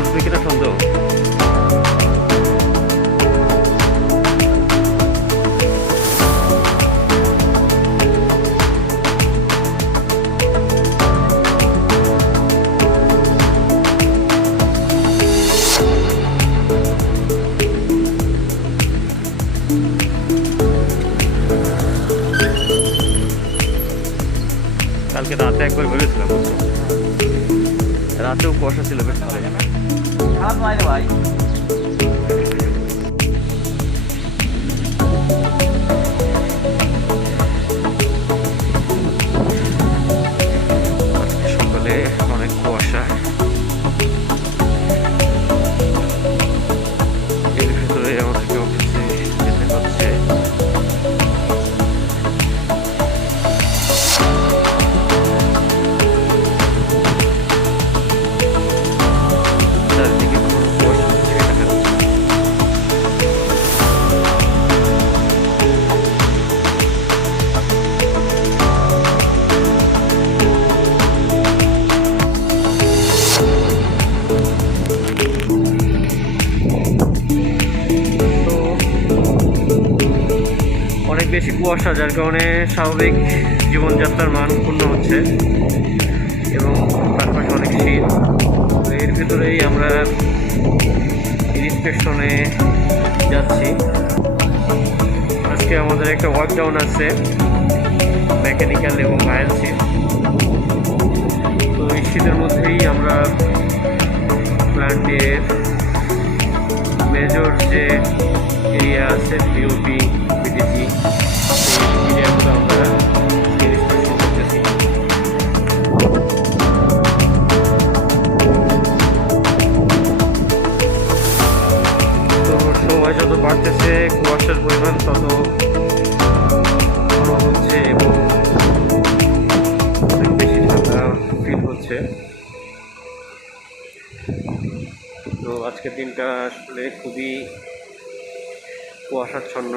উঠবে কিনা সন্দেহ। কালকে রাতে একবার বেরোছিলাম, রাতেও কুয়াশা ছিল বেশ ভালো। ভাই সকালে অনেক কুয়াশা, এর ভিতরে আমাদেরকে অফিসে যেতে হচ্ছে। চারিদিকে কোনো কুয়াশা দেখা যাচ্ছে। অনেক বেশি কুয়াশা, যার কারণে স্বাভাবিক জীবনযাত্রার মান ক্ষুণ্ণ হচ্ছে এবং পাশাপাশি অনেক শীত। তো এর ভিতরেই আমরা ইন্সপেকশনে যাচ্ছি। আজকে আমাদের একটা ওয়ার্কডাউন আছে, মেকানিক্যাল এবং আইএলসি। তো এই শীতের মধ্যেই আমরা প্ল্যান্টের মেজর যে এরিয়া আছে, বিওপি, বিডিসি, সেই এরিয়াগুলো আমরা ইন্সপেকশন করতেছি। তো সময় যত বাড়তেছে কুয়াশার পরিমাণ তত বড় হচ্ছে এবং অনেক বেশি ঠান্ডা ফিল হচ্ছে। তো আজকের দিনটা আসলে খুবই কুয়াশাচ্ছন্ন।